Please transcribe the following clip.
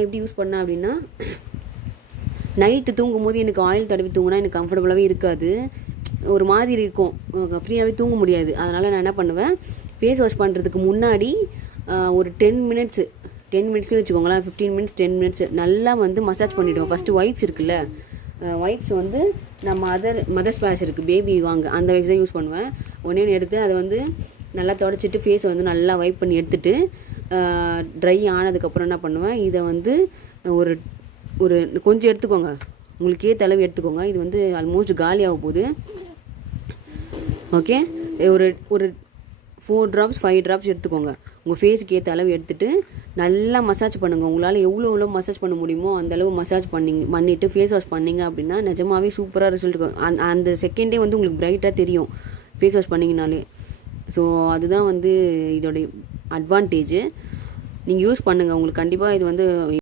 நான் எப்படி யூஸ் பண்ணேன் அப்படின்னா, நைட்டு தூங்கும்போது எனக்கு ஆயில் தடவி தூங்கினா எனக்கு கம்ஃபர்டபுளாகவே இருக்காது, ஒரு மாதிரி இருக்கும், ஃப்ரீயாகவே தூங்க முடியாது. அதனால் நான் என்ன பண்ணுவேன், ஃபேஸ் வாஷ் பண்ணுறதுக்கு முன்னாடி ஒரு 10 மினிட்ஸு வச்சுக்கோங்களேன், 15 மினிட்ஸ் 10 மினிட்ஸ் நல்லா வந்து மசாஜ் பண்ணிவிடுவோம். ஃபஸ்ட்டு வைப்ஸ் இருக்குல்ல, வைப்ஸ் வந்து நான் மதர் ஸ்பிளாஷ் இருக்குது, பேபி வாங்க அந்த வைப்ஸ் தான் யூஸ் பண்ணுவேன். ஒன்று எடுத்து அதை வந்து நல்லா தொடச்சிட்டு ஃபேஸை வந்து நல்லா வைப் பண்ணி எடுத்துகிட்டு ட்ரை ஆனதுக்கப்புறம் என்ன பண்ணுவேன், இதை வந்து ஒரு ஒரு கொஞ்சம் எடுத்துக்கோங்க, உங்களுக்கு ஏற்ற அளவு எடுத்துக்கோங்க. இது வந்து ஆல்மோஸ்ட் காலியாக போகுது. ஓகே, ஒரு ஒரு 4 ட்ராப்ஸ் 5 ட்ராப்ஸ் எடுத்துக்கோங்க, உங்கள் ஃபேஸுக்கு ஏற்ற அளவு எடுத்துகிட்டு நல்லா மசாஜ் பண்ணுங்கள். உங்களால் எவ்வளோ மசாஜ் பண்ண முடியுமோ அந்தளவு மசாஜ் பண்ணிவிட்டு ஃபேஸ் வாஷ் பண்ணிங்க அப்படின்னா நிஜமாவே சூப்பராக ரிசல்ட் இருக்கும். அந்த செகண்டே வந்து உங்களுக்கு பிரைட்டாக தெரியும் ஃபேஸ் வாஷ் பண்ணிங்கனாலே. ஸோ அதுதான் வந்து இதோடைய அட்வான்டேஜு. நீங்கள் யூஸ் பண்ணுங்கள், உங்களுக்கு கண்டிப்பாக இது வந்து